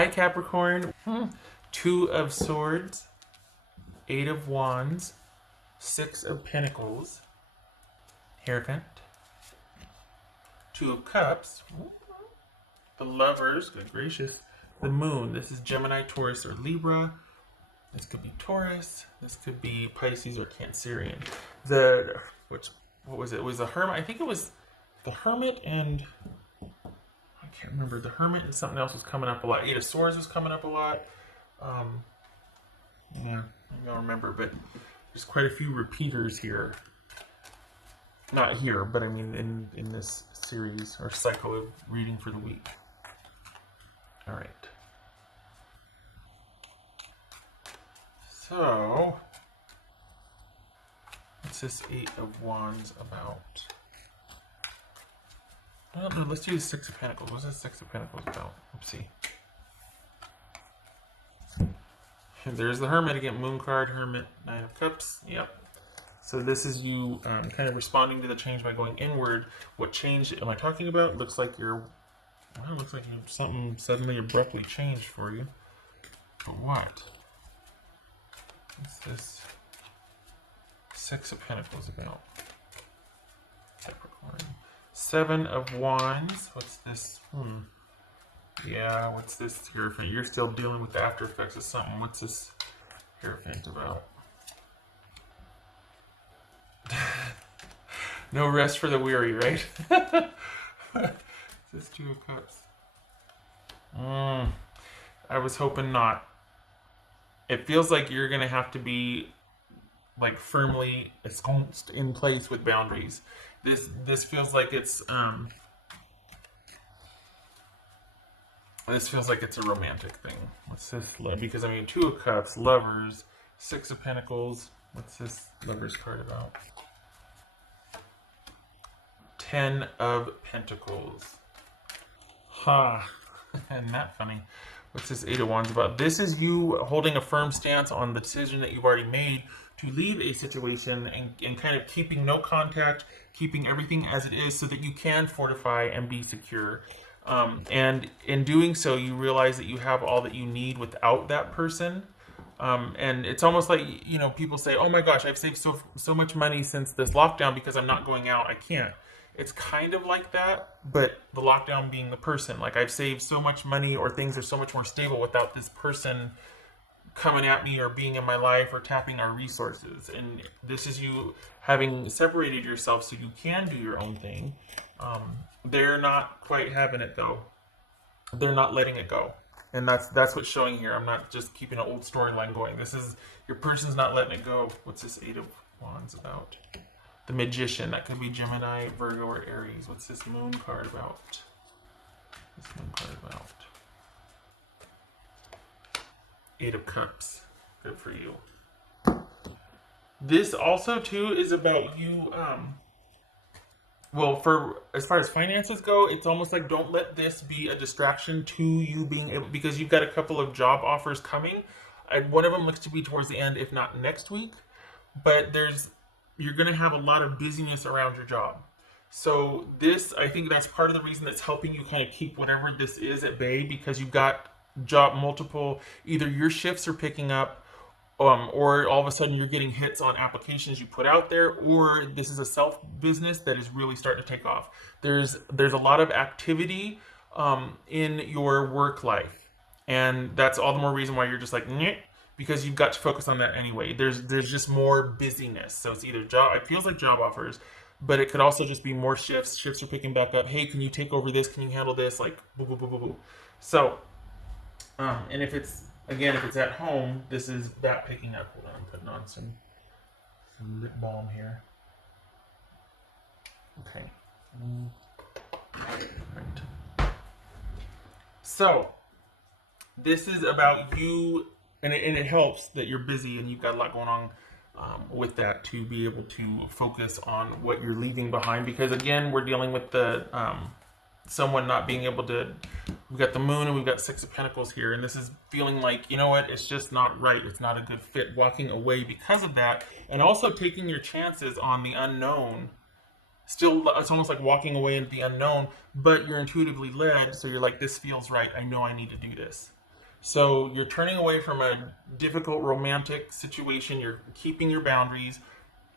Hi Capricorn. Two of Swords, Eight of Wands, Six of Pentacles, Hierophant, Two of Cups, the Lovers, good gracious, the Moon. This is Gemini, Taurus, or Libra. This could be Taurus. This could be Pisces or Cancerian. What was it? It was the Hermit. I think it was the Hermit and I can't remember. The Hermit and something else was coming up a lot. Eight of Swords was coming up a lot. Yeah, I don't remember, but there's quite a few repeaters here. Not here, but I mean in this series or cycle of reading for the week. All right. So, what's this Eight of Wands about? Well, no, let's do the Six of Pentacles. What's this Six of Pentacles about? Oopsie. And there's the Hermit again. Moon card, Hermit, Nine of Cups. Yep. So this is you kind of responding to the change by going inward. What change am I talking about? Looks like something suddenly abruptly changed for you. But what? What's this Six of Pentacles about? Capricorn. Seven of Wands. What's this? Yeah, what's this Hierophant? You're still dealing with the after effects of something. What's this Hierophant about? No rest for the weary, right? This Two of Cups. I was hoping not. It feels like you're going to have to be like firmly ensconced in place with boundaries. This feels like it's a romantic thing. What's this? Because I mean, Two of Cups, Lovers, Six of Pentacles. What's this Lovers card about? Ten of Pentacles. Ha! Isn't that funny? What's this Eight of Wands about? This is you holding a firm stance on the decision that you've already made to leave a situation and kind of keeping no contact, keeping everything as it is so that you can fortify and be secure. And in doing so, you realize that you have all that you need without that person. And it's almost like, you know, people say, oh my gosh, I've saved so much money since this lockdown because I'm not going out. I can't. It's kind of like that, but the lockdown being the person. Like, I've saved so much money, or things are so much more stable without this person coming at me or being in my life or tapping our resources. And this is you having separated yourself so you can do your own thing. They're not quite having it though. They're not letting it go. And that's what's showing here. I'm not just keeping an old storyline going. This is, your person's not letting it go. What's this Eight of Wands about? The Magician. That could be Gemini, Virgo, or Aries. What's this Moon card about? Eight of Cups. Good for you. This also too is about you. Well, for as far as finances go, it's almost like don't let this be a distraction to you being able, because you've got a couple of job offers coming. One of them looks to be towards the end, if not next week. But you're going to have a lot of busyness around your job. So this, I think that's part of the reason that's helping you kind of keep whatever this is at bay, because you've got multiple, either your shifts are picking up, or all of a sudden you're getting hits on applications you put out there, or this is a self business that is really starting to take off. There's a lot of activity in your work life, and that's all the more reason why you're just like, nyeh, because you've got to focus on that anyway. There's just more busyness. So it's either it feels like job offers, but it could also just be more shifts. Shifts are picking back up. Hey, can you take over this? Can you handle this? Like, boo, boo, boo, boo, boo. So, and if it's at home, this is that picking up. Hold on, I'm putting on some lip balm here. Okay. Right. So, this is about you. And it helps that you're busy and you've got a lot going on with that, to be able to focus on what you're leaving behind. Because again, we're dealing with the someone not being able to. We've got the Moon and we've got Six of Pentacles here, and this is feeling like, you know what, it's just not right. It's not a good fit. Walking away because of that, and also taking your chances on the unknown. Still, it's almost like walking away into the unknown, but you're intuitively led, so you're like, this feels right. I know I need to do this. So you're turning away from a difficult romantic situation, you're keeping your boundaries,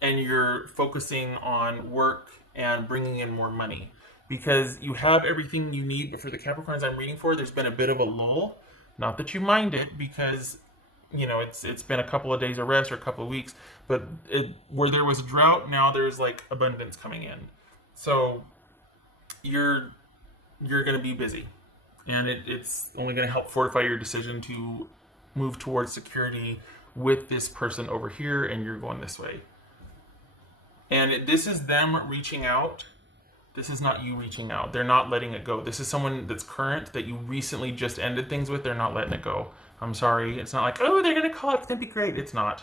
and you're focusing on work and bringing in more money because you have everything you need. But for the Capricorns I'm reading for, there's been a bit of a lull. Not that you mind it, because it's been a couple of days of rest or a couple of weeks, but where there was drought, now there's like abundance coming in. So you're going to be busy, and it's only going to help fortify your decision to move towards security with this person over here, and you're going this way. And this is them reaching out. This is not you reaching out. They're not letting it go. This is someone that's current that you recently just ended things with. They're not letting it go. I'm sorry. It's not like, oh, they're going to call. It's going to be great. It's not.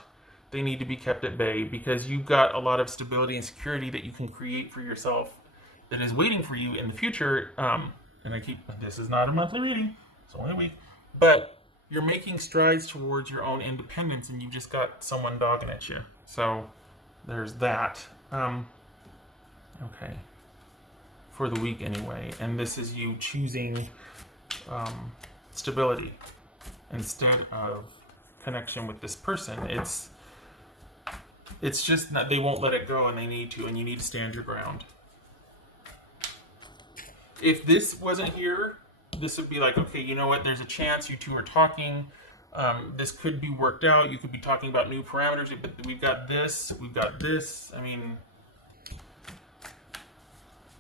They need to be kept at bay because you've got a lot of stability and security that you can create for yourself that is waiting for you in the future. And this is not a monthly reading. It's only a week. But you're making strides towards your own independence, and you've just got someone dogging at you. So there's that. Okay. For the week anyway. And this is you choosing stability instead of connection with this person. It's just that they won't let it go, and they need to, and you need to stand your ground. If this wasn't here, this would be like, okay, you know what, there's a chance you two are talking. This could be worked out. You could be talking about new parameters, but we've got this. I mean,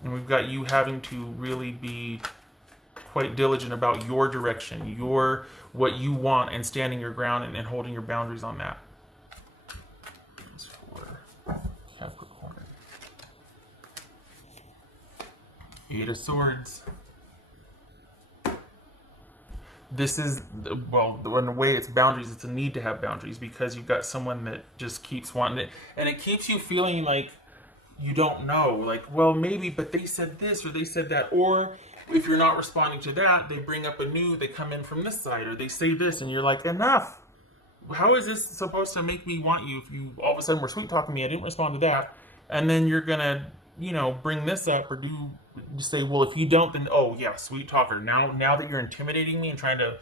and we've got you having to really be quite diligent about your direction, what you want, and standing your ground and holding your boundaries on that. That's for Capricorn. 8 of Swords. This is, well, in a way it's boundaries. It's a need to have boundaries because you've got someone that just keeps wanting it. And it keeps you feeling like you don't know. Like, well, maybe, but they said this or they said that. Or if you're not responding to that, they bring up they come in from this side, or they say this, and you're like, enough. How is this supposed to make me want you if you all of a sudden were sweet talking me? I didn't respond to that. And then you're going to, bring this up or say, well, if you don't, then, oh yeah, sweet talker. Now that you're intimidating me and trying to,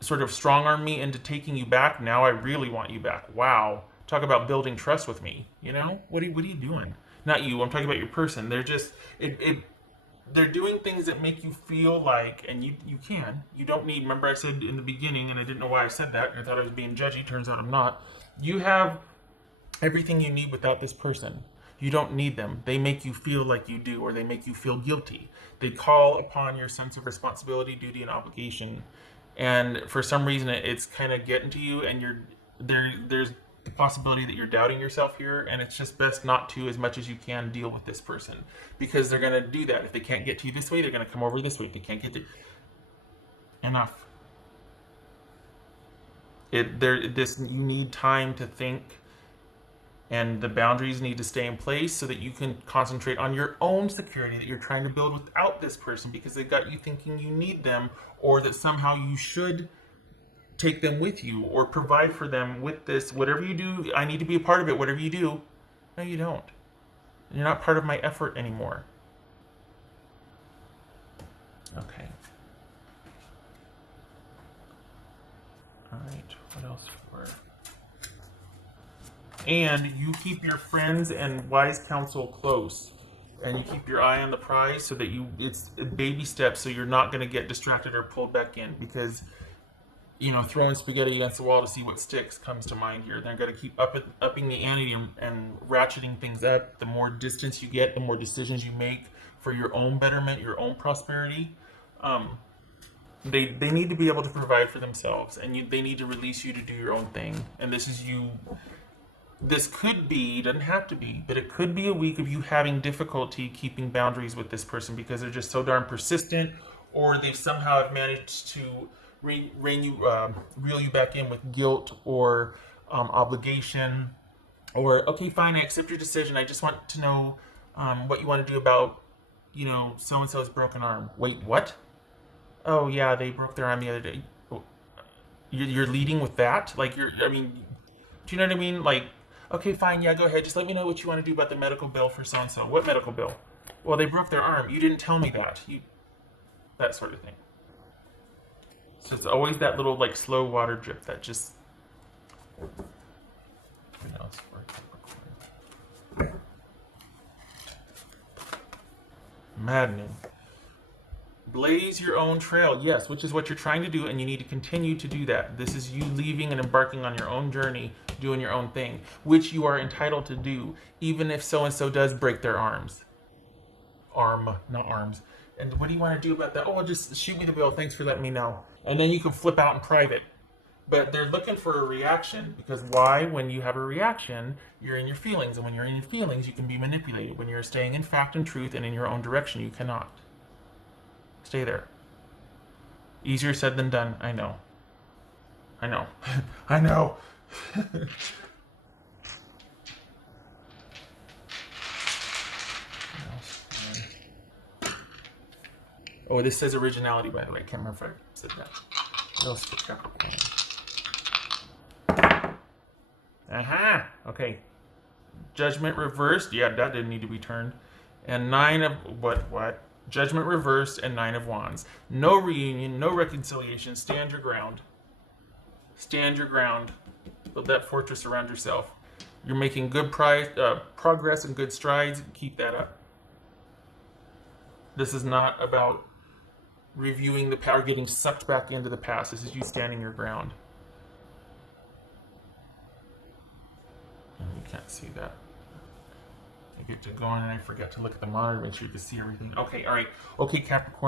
sort of strong arm me into taking you back, now I really want you back. Wow. Talk about building trust with me. What are you doing? Not you. I'm talking about your person. They're just, they're doing things that make you feel like, and you don't need, remember I said in the beginning, and I didn't know why I said that, I thought I was being judgy, turns out I'm not. You have everything you need without this person. You don't need them. They make you feel like you do, or they make you feel guilty. They call upon your sense of responsibility, duty, and obligation. And for some reason, it's kind of getting to you, and there's the possibility that you're doubting yourself here, and it's just best not to, as much as you can, deal with this person, because they're going to do that. If they can't get to you this way, they're going to come over this way. If they can't get to enough. You need time to think, and the boundaries need to stay in place so that you can concentrate on your own security that you're trying to build without this person, because they've got you thinking you need them, or that somehow you should take them with you or provide for them with this. Whatever you do, I need to be a part of it. Whatever you do, no, you don't. You're not part of my effort anymore. Okay. All right. What else for? And you keep your friends and wise counsel close, and you keep your eye on the prize so that it's baby steps, so you're not going to get distracted or pulled back in, because throwing spaghetti against the wall to see what sticks comes to mind here. They're going to keep upping the ante and ratcheting things up. The more distance you get, the more decisions you make for your own betterment, your own prosperity. They need to be able to provide for themselves, and they need to release you to do your own thing. And this is you. This could be, doesn't have to be, but it could be a week of you having difficulty keeping boundaries with this person because they're just so darn persistent, or they somehow have managed to reel you back in with guilt or obligation, or, okay, fine, I accept your decision. I just want to know what you want to do about, so-and-so's broken arm. Wait, what? Oh, yeah, they broke their arm the other day. You're leading with that? Like, do you know what I mean? Like, okay, fine, yeah, go ahead. Just let me know what you want to do about the medical bill for so-and-so. What medical bill? Well, they broke their arm. You didn't tell me that. That sort of thing. So it's always that little like slow water drip that just. Who knows for Capricorn? Maddening. Blaze your own trail, yes, which is what you're trying to do, and you need to continue to do that. This is you leaving and embarking on your own journey, doing your own thing, which you are entitled to do, even if so-and-so does break their arms. Not arms. And what do you want to do about that? Oh, just shoot me the bill. Thanks for letting me know. And then you can flip out in private. But they're looking for a reaction, because why? When you have a reaction, you're in your feelings. And when you're in your feelings, you can be manipulated. When you're staying in fact and truth and in your own direction, you cannot. Stay there. Easier said than done. I know. I know. I know. Oh, this says originality, by the way. I can't remember if I said that. What else for Capricorn? Aha! Okay. Judgment reversed. Yeah, that didn't need to be turned. And 9 of... What? Judgment reversed and 9 of Wands. No reunion, no reconciliation. Stand your ground. Stand your ground. Build that fortress around yourself. You're making good progress and good strides. Keep that up. This is not about reviewing the past or getting sucked back into the past. This is you standing your ground. And you can't see that. I get to go in and I forget to look at the monitor, make sure you can see everything. Okay, all right. Okay, Capricorn.